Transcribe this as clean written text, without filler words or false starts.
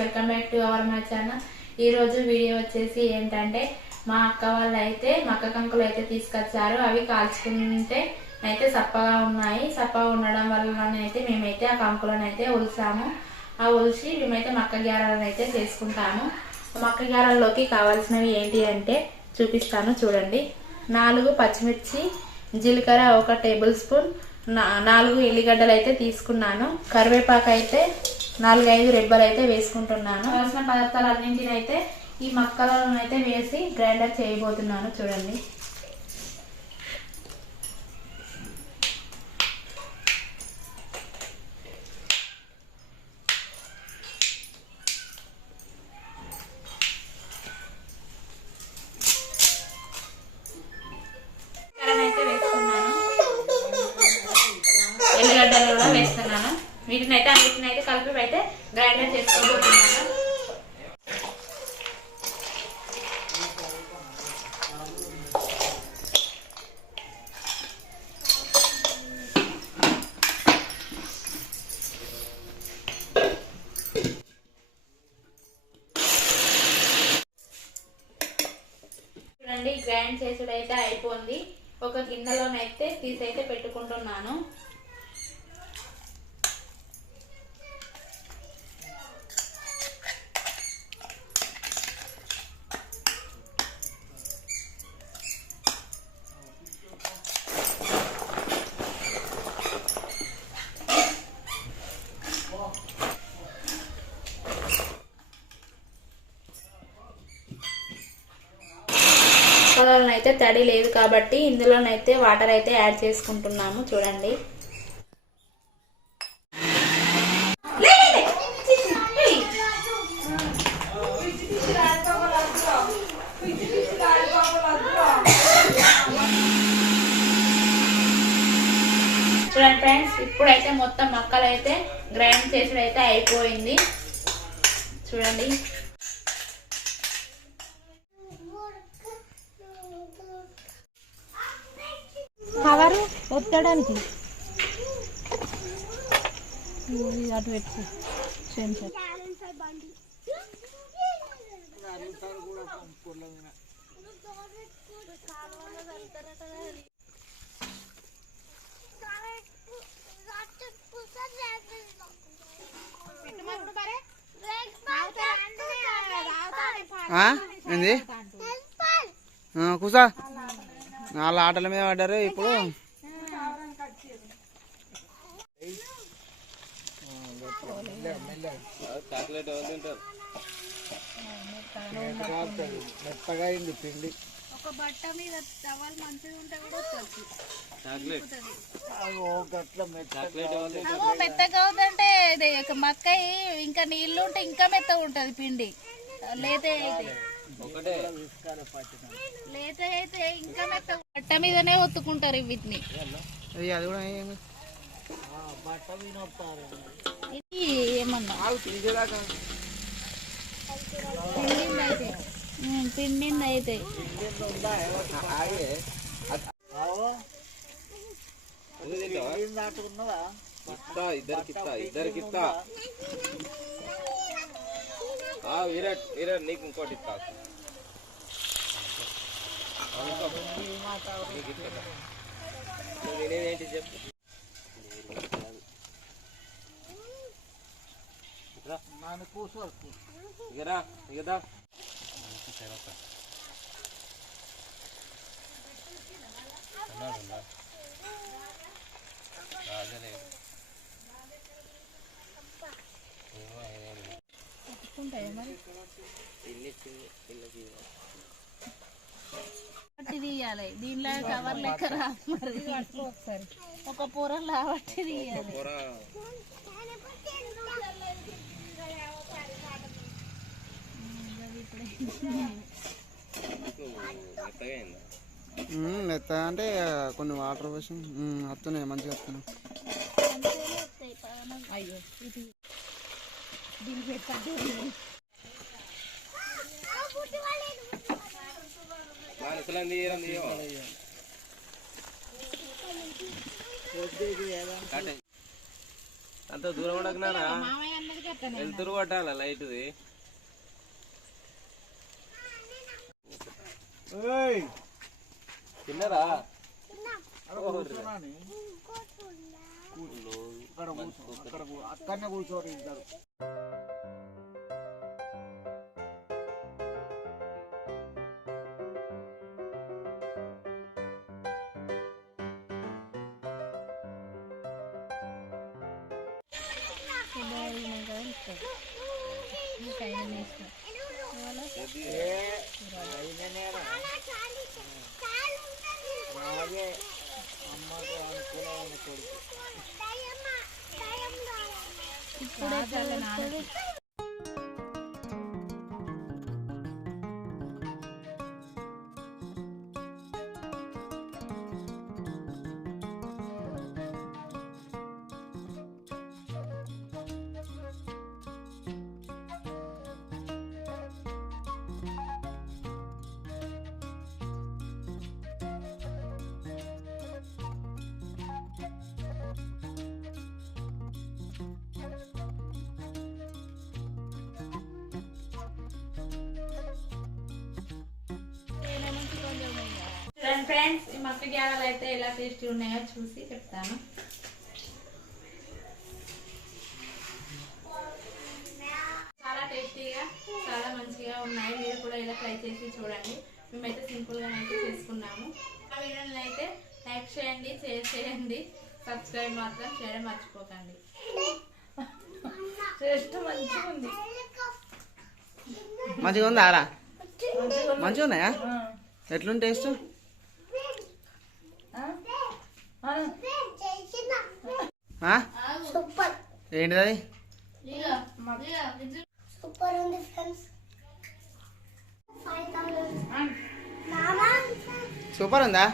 Welcome back to our my channel. ఈ రోజు video వచ్చేసి ఏంటంటే మా అక్క వాళ్ళు అయితే మక్క కంకులు అయితే తీసుకొచ్చారు. అవి కాల్చుకుంటే అయితే సప్పగా ఉన్నాయి. సప్పగా ఉండడం వల్లనైతే మేమైతే ఆ కంకులను అయితే ఒలిసాము. ఆ ఒలిసి మేమైతే మక్క గ్యారెలను అయితే చేసుకుంటాము. మక్క గ్యారెల్లోకి కావాల్సినవి ఏంటి అంటే చూపిస్తాను చూడండి. 4 పచ్చిమిర్చి, జీలకర్ర 1 టేబుల్ స్పూన్, 4 ఎల్లిగడ్డలు అయితే తీసుకున్నాను. కరివేపాకు అయితే 4-5 రెబ్బలు అయితే వేసుకుంటున్నాను. కావాల్సిన పదార్థాలు అన్నింటిని అయితే ఈ మక్కలను అయితే వేసి గ్రైండర్ చేయబోతున్నాను చూడండి. అయితే వేసుకున్నాను, ఎల్లిగడ్డలు కూడా వేస్తున్నాను. వీటిని అయితే అన్నిటిని అయితే కలిపి అయితే గ్రైండర్ చేసుకోబోతున్నాను. చూడండి, గ్రైండ్ చేసుడైతే అయిపోయింది. ఒక గిన్నెలోనైతే తీసైతే పెట్టుకుంటున్నాను. అయితే తడి లేదు కాబట్టి ఇందులోనైతే వాటర్ అయితే యాడ్ చేసుకుంటున్నాము చూడండి. చూడండి ఫ్రెండ్స్, ఇప్పుడైతే మొత్తం మక్కలు అయితే గ్రైండ్ చేసుడు అయితే అయిపోయింది చూడండి. కవరు ఒత్తడానికి అటు పెట్టు. ఏంది కూసా 4 ఆటల మీద పడ్డారు. ఇప్పుడు మెత్తగా అయింది పిండి. ఒక బట్ట మీద టవల్ మంచిగా ఉంటే కూడా మెత్తగా అవుతుంటే మక్కయి ఇంకా నీళ్లు ఉంటే ఇంకా మెత్తగా ఉంటది పిండి. లేతే అయితే ఇంకా మెత్త బట్ట మీదనే ఒత్తుకుంటారు వీటిని. ఇది ఏమన్నా పిండింది అయితే ఇద్దరికిత్తా విరాట్ నీకు ఇంకోటి ఇస్తా. నేనేంటి చెప్పు నన్ను కూర్చోరు ఇగరా ఇగదా పట్టి తీయాలి దీనిలో కవర్ లెక్క రా మరి ఒకసారి ఒక పొరలా పట్టి తీయాలి. మెత్త అంటే కొన్ని వాటర్ పోసి వస్తున్నాయి మంచిగా వస్తున్నాయి. అయ్యో ఇది దీనికి పెట్టద్దు. అంత దూరం ఉండకున్నానా మామయ్య అన్నది కట్టనే వెళ్తురు కొట్టాల లైట్ది. తిన్నరా అక్కడనే కూర్చోరు ఇద్దరు. అమ్మకు అనుకూలమైన కొడుకు. చూడండి ఫ్రెండ్స్, ఈ మక్క గ్యారలు అయితే ఎలా టేస్టీ ఉన్నాయో చూసి చెప్తాను. చాలా టేస్టీగా చాలా మంచిగా ఉన్నాయి. మీరు కూడా ఇలా ట్రై చేసి చూడండి. మేమైతే సింపుల్గా అయితే చేసుకున్నాము. ఆ వీడియోని అయితే లైక్ చేయండి, షేర్ చేయండి, సబ్స్క్రైబ్ మాత్రం చేయడం మర్చిపోకండి. టేస్ట్ మంచిగా ఉంది. మంచిగా ఉందా రా? మంచిగా ఉన్నాయా? ఎట్లుంది టేస్ట్? ఏంటిది అది? సూపర్ ఉంది ఫ్రెండ్స్. సూపర్ ఉందా?